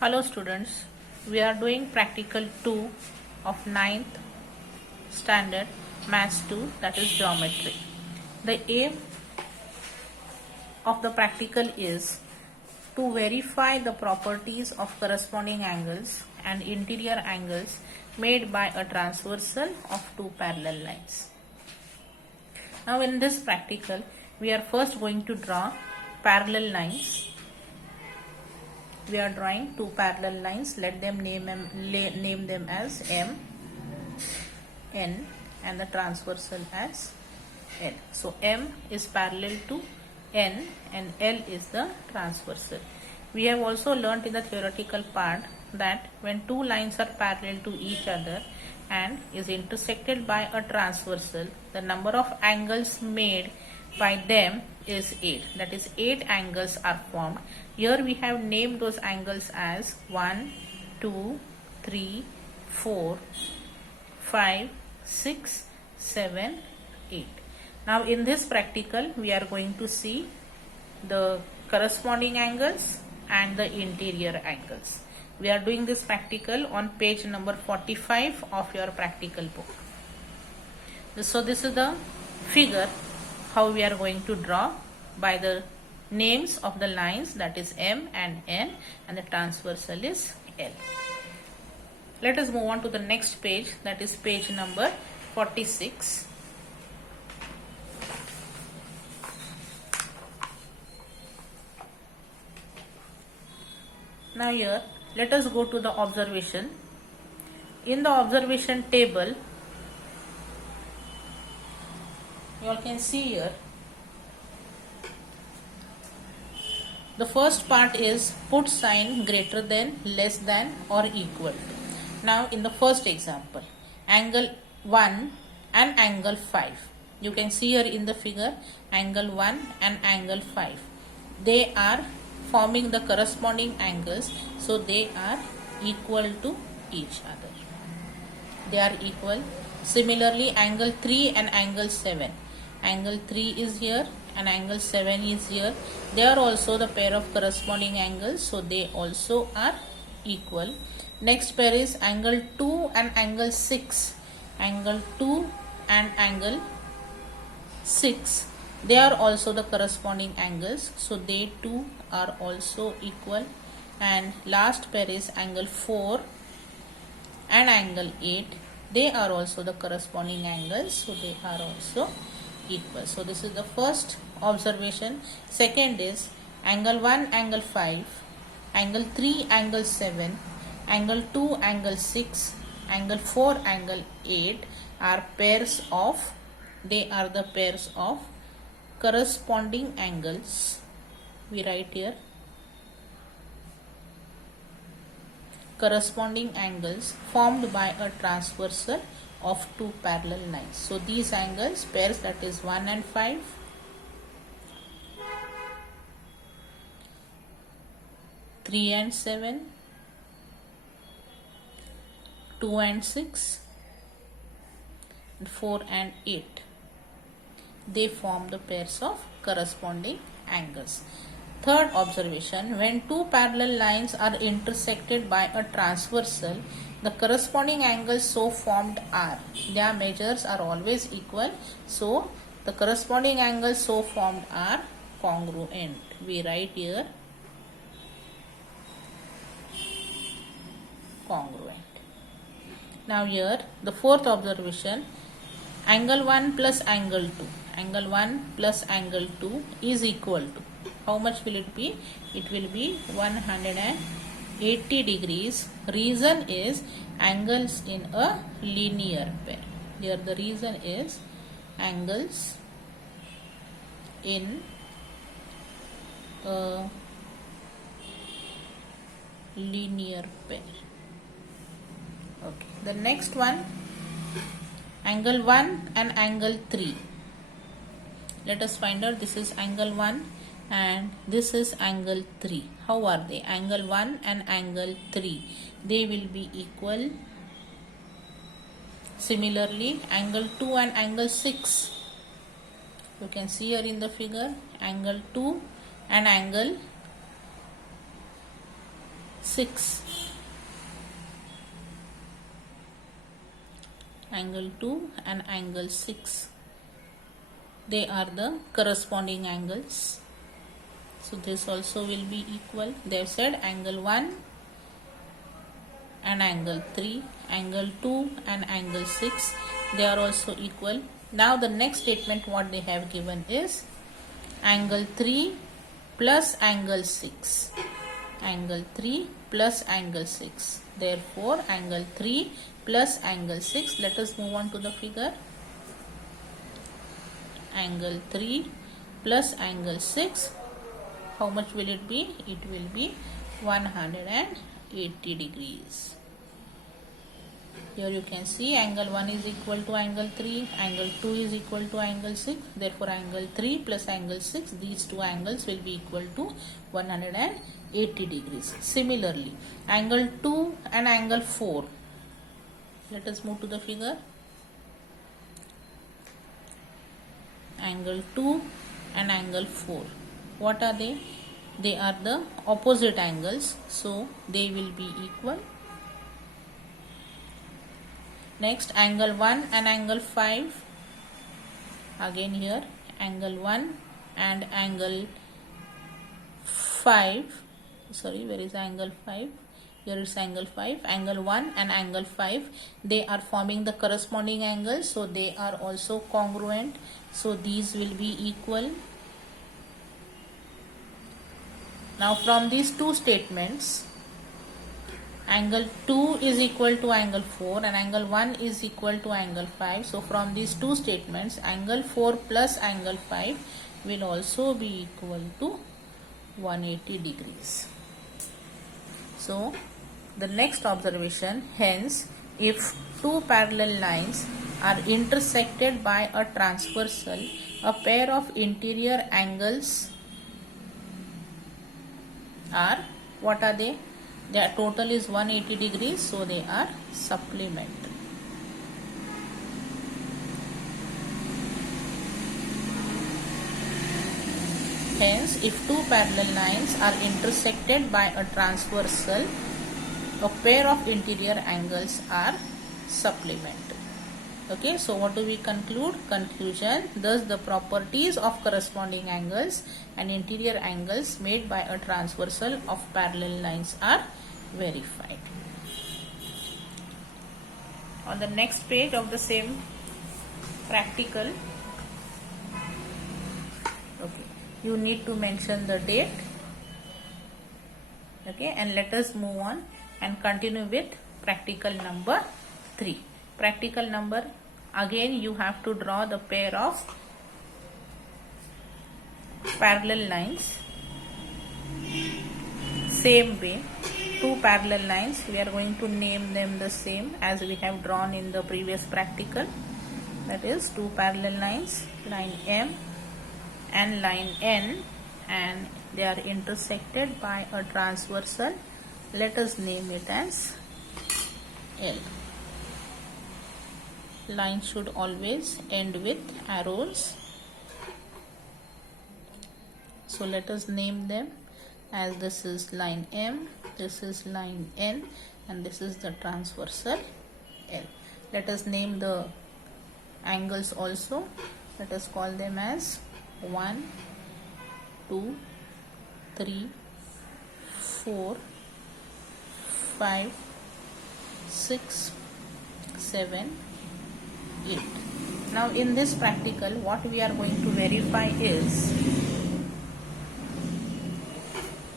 Hello students, we are doing practical 2 of ninth standard maths 2, that is geometry. The aim of the practical is to verify the properties of corresponding angles and interior angles made by a transversal of two parallel lines. Now in this practical we are first going to draw parallel lines. We are drawing two parallel lines. Let them name them as M, N, and the transversal as L. So M is parallel to N and L is the transversal. We have also learnt in the theoretical part that when two lines are parallel to each other and is intersected by a transversal, the number of angles made by them is 8. That is 8 angles are formed. Here we have named those angles as 1, 2, 3, 4, 5, 6, 7, 8. Now in this practical we are going to see the corresponding angles and the interior angles. We are doing this practical on page number 45 of your practical book. So this is the figure how we are going to draw by the names of the lines, that is M and N, and the transversal is L. Let us move on to the next page, that is page number 46. Now here let us go to the observation. In the observation table you all can see here the first part is put sign greater than, less than, or equal to. Now in the first example, angle 1 and angle 5. You can see here in the figure angle 1 and angle 5. They are forming the corresponding angles, so they are equal to each other. They are equal. Similarly, angle 3 and angle 7. Angle 3 is here and angle 7 is here. They are also the pair of corresponding angles, so they also are equal. Next pair is angle 2 and angle 6. Angle 2 and angle 6. They are also the corresponding angles, so they too are also equal. And last pair is angle 4 and angle 8. They are also the corresponding angles, so they are also equal. So this is the first observation. Second is angle 1 angle 5, angle 3 angle 7, angle 2 angle 6, angle 4 angle 8 are pairs of, they are the pairs of corresponding angles. We write here corresponding angles formed by a transversal of two parallel lines. So these angles, pairs, that is 1 and 5, 3 and 7, 2 and 6, and 4 and 8. They form the pairs of corresponding angles. Third observation, when two parallel lines are intersected by a transversal, the corresponding angles so formed are, their measures are always equal, so the corresponding angles so formed are congruent. We write here congruent. Now here the fourth observation, angle 1 plus angle 2. Angle 1 plus angle 2 is equal to, how much will it be? It will be 180 degrees. Reason is angles in a linear pair. Here the reason is angles in a linear pair. Okay. The next one, angle 1 and angle 3. Let us find out. This is angle 1 and this is angle 3. How are they? Angle 1 and angle 3. They will be equal. Similarly, angle 2 and angle 6. You can see here in the figure angle 2 and angle 6. Angle 2 and angle 6. They are the corresponding angles. So this also will be equal. They have said angle 1 and angle 3, angle 2 and angle 6. They are also equal. Now the next statement what they have given is angle 3 plus angle 6. Angle 3 plus angle 6. Therefore, angle 3 plus angle 6. Let us move on to the figure. Angle 3 plus angle 6. How much will it be? It will be 180 degrees. Here you can see angle 1 is equal to angle 3, angle 2 is equal to angle 6. Therefore, angle 3 plus angle 6, these two angles will be equal to 180 degrees. Similarly, angle 2 and angle 4. Let us move to the figure. Angle 2 and angle 4. What are they? They are the opposite angles, so they will be equal. Next, angle 1 and angle 5. Again here, angle 1 and angle 5. Sorry, where is angle 5? Here is angle 5. Angle 1 and angle 5. They are forming the corresponding angles, so they are also congruent. So these will be equal. Now from these two statements, angle 2 is equal to angle 4 and angle 1 is equal to angle 5. So from these two statements, angle 4 plus angle 5 will also be equal to 180 degrees. So the next observation, hence if two parallel lines are intersected by a transversal, a pair of interior angles are, what are they? Their total is 180 degrees, so they are supplementary. Hence, if two parallel lines are intersected by a transversal, a pair of interior angles are supplementary. Okay, so what do we conclude? Conclusion, thus the properties of corresponding angles and interior angles made by a transversal of parallel lines are verified. On the next page of the same practical, okay, you need to mention the date. Okay, and let us move on and continue with practical number 3. Practical number, again you have to draw the pair of parallel lines. Same way, two parallel lines, we are going to name them the same as we have drawn in the previous practical. That is two parallel lines, line M and line N, and they are intersected by a transversal. Let us name it as L. Line should always end with arrows. So let us name them as this is line M, this is line N, and this is the transversal L. Let us name the angles also. Let us call them as 1, 2, 3, 4, 5, 6, 7, 8. Now in this practical, what we are going to verify is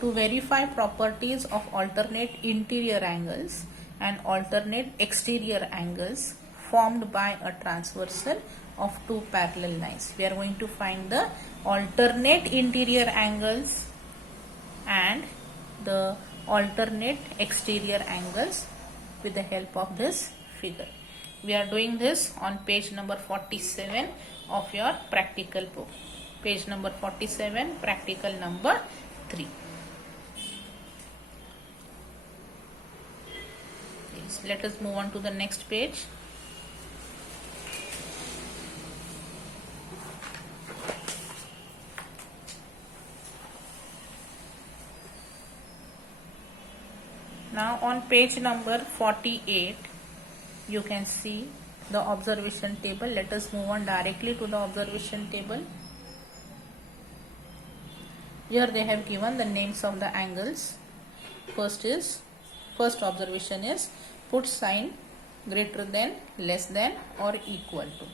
to verify properties of alternate interior angles and alternate exterior angles formed by a transversal of two parallel lines. We are going to find the alternate interior angles and the alternate exterior angles with the help of this figure. We are doing this on page number 47 of your practical book. Page number 47, practical number 3. Yes, let us move on to the next page. Now on page number 48, you can see the observation table. Let us move on directly to the observation table. Here they have given the names of the angles. First observation is put sign greater than, less than or equal to.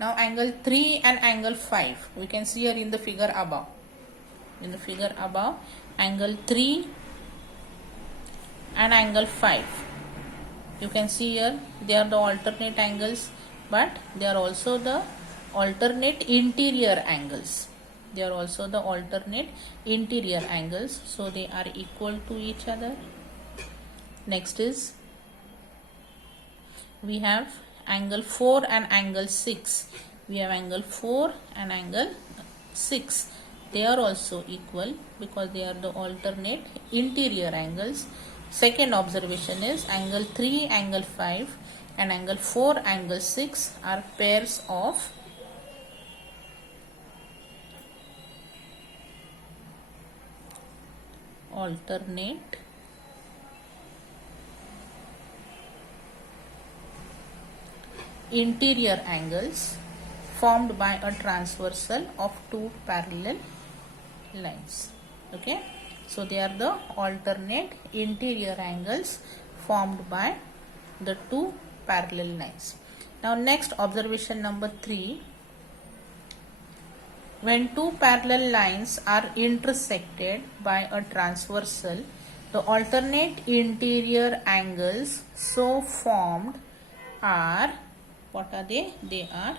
Now angle 3 and angle 5 we can see here in the figure above. In the figure above, angle 3 and angle 5, you can see here they are the alternate angles, but they are also the alternate interior angles. They are also the alternate interior angles, so they are equal to each other. Next is we have angle 4 and angle 6. We have angle 4 and angle 6. They are also equal because they are the alternate interior angles. Second observation is angle 3, angle 5 and angle 4, angle 6 are pairs of alternate interior angles formed by a transversal of two parallel lines. Okay, so they are the alternate interior angles formed by the two parallel lines. Now next observation number 3. When two parallel lines are intersected by a transversal, the alternate interior angles so formed are, what are they? They are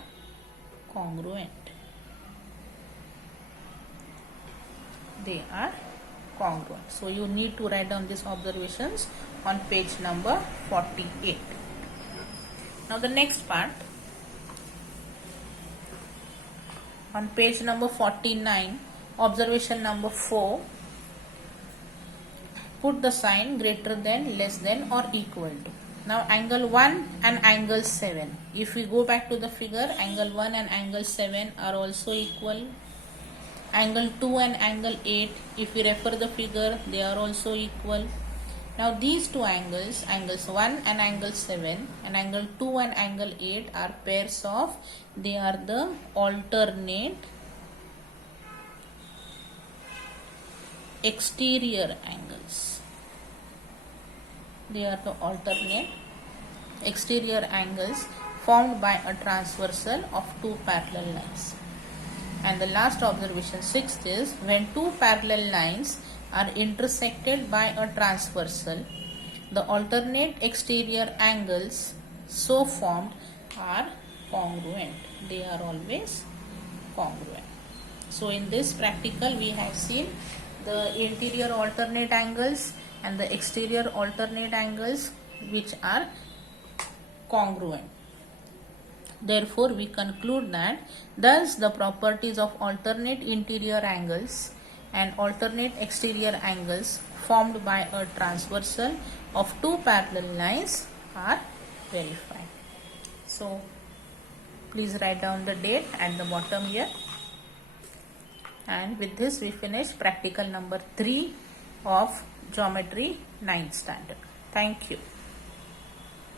congruent. They are congruent. So you need to write down these observations on page number 48. Now the next part, on page number 49, observation number 4, put the sign greater than, less than or equal to. Now angle 1 and angle 7. If we go back to the figure, angle 1 and angle 7 are also equal. Angle 2 and angle 8, if we refer the figure, they are also equal. Now these two angles, angles 1 and angle 7 and angle 2 and angle 8 are pairs of, they are the alternate exterior angles. They are the alternate exterior angles formed by a transversal of two parallel lines. And the last observation, 6th, is when two parallel lines are intersected by a transversal, the alternate exterior angles so formed are congruent. They are always congruent. So in this practical we have seen the interior alternate angles and the exterior alternate angles which are congruent. Therefore we conclude that thus the properties of alternate interior angles and alternate exterior angles formed by a transversal of two parallel lines are verified. So please write down the date at the bottom here. And with this we finish practical number 3 of Geometry 9th standard. Thank you.